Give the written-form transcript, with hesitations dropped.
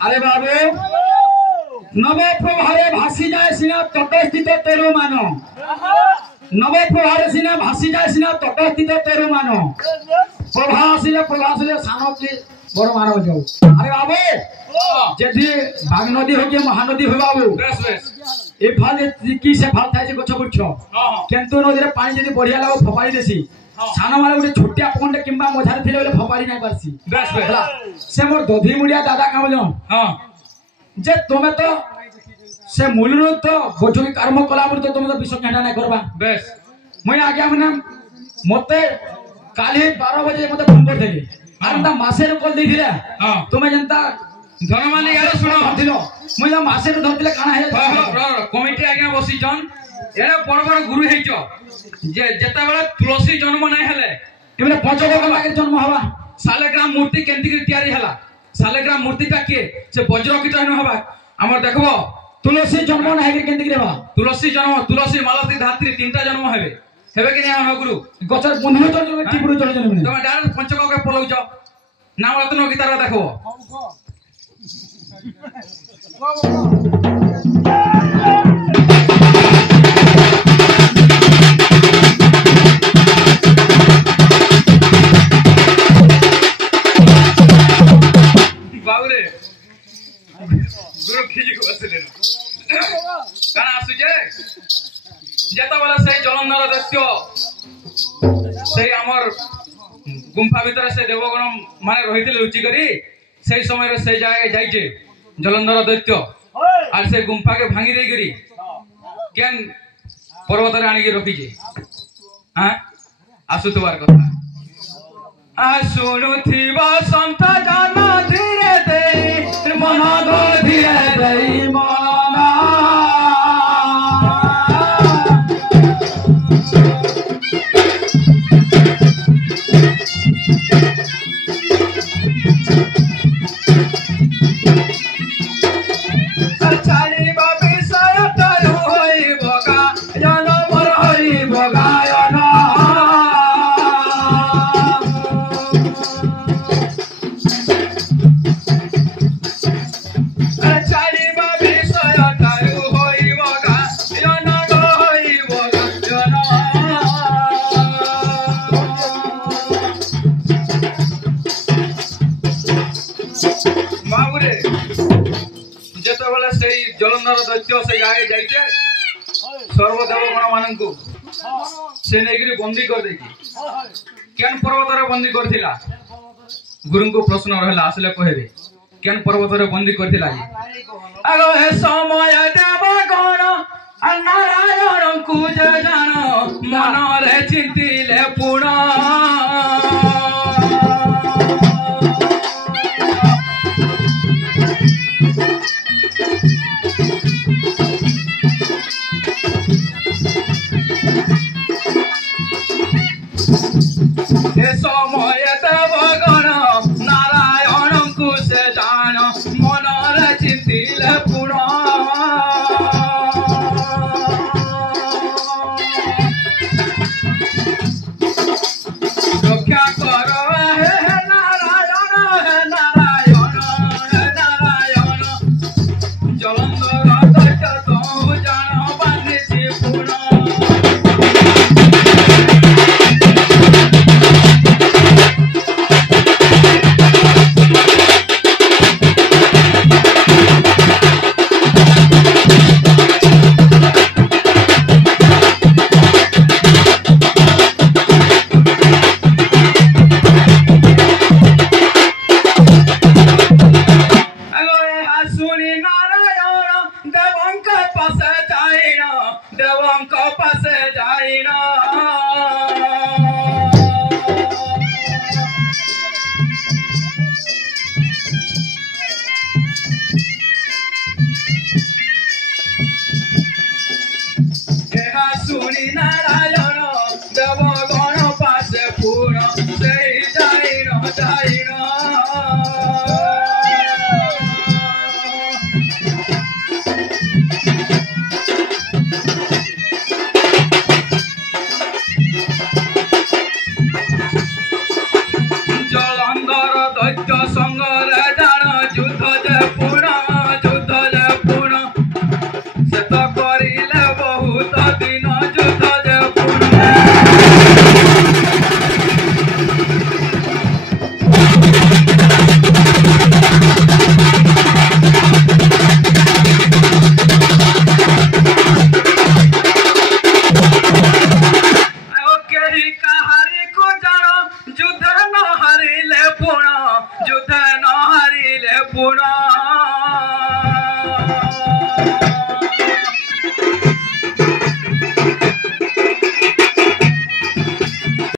अरे बाबू नवप्रभारे भासी जाए सिना तटस्थित तेरु मान नवप्रभारे सिना भासी जाए सिना तटस्थित तेरु मान प्रभा आसिले सान की बड़ मानव जाऊ अरे बाबू जदि बाग नदी हो कि महानदी हो बाबू एफाल की से फाल थाए गछ गुच्छ केंतु नदी रे पानी जदि बढ़िया लागो फपाड़ी देसी सान माने गोटे छोटिया पॉन्ड किंबा मझारे थिले बोले फपाड़ी नाही परसी होला से मोर दधी मुड़िया दादा काम जन हां जे तुमे तो से मूलरु तो गोठकी कर्म कला पर तो तुमे तो विश्व केंडा नाही करबा बेस मैं आज्ञा माने मते काली 12 बजे मते फोन कर देली आंता मासे रे कॉल देथिले हां तुमे जनता धन माने यार सुनो दिलो मैं मासे रे धरतिले काना हे कमिटी आज्ञा बसी जन एरे बड़ बड़ गुरु हेचो जे जेता बेला तुलसी जन्म नाही हेले एबे पंचकोट लागे जन्म हवा सालेग्राम मूर्ति केंति के तयारी हला सालेग्राम मूर्ति ता के से वज्र की जन्म हवा हमर देखबो तुलसी जन्म नाही के केंति के हवा तुलसी जन्म तुलसी मालती धात्री तीनटा जन्म हेबे हेबे कि नाही गुरु गचर बंधु जन्म टिपुरु जन्म तुम डायरेक्ट पंचकोट के पलौच नाम रत्न गीतार देखबो गुरु खिजी को बसले काना आसुजे जेता वाला से जलंधर दैत्य से हमर गुंफा भीतर से देवगण माने रहितले लुचि करी सेही समय रे से जाय जाइजे जलंधर दैत्य आर से गुंफा के भांगी दे करी केन पर्वत रे आनी के रखी जे हां आसुतवार कथा आसुनुथिबा संत जाना धीरे दे मना गो धीरे दे मना चाली बाबी सायत होई भगा जानो मर होई भगा ना जलंधर दैत्य से जाए जाइए सर्वदेवगण मान को से नहीं बंदी कर देकी केन पर्वत रे बंदी करथिला गुरु को प्रश्न रहला आसले कहबे केन पर्वत रे बंदी करथिला अगो हे समय देवगण नारायण को जे जानो मन रे चिंतिले पुणा समय देवगण नारायण को से जान मन चिंतिले पुण रक्षा कर हे नारायण हे नारायण हे नारायण जलंधर दैत्य तो जान बांधिछि पुण যুদ্ধ ন হারিলে পুণ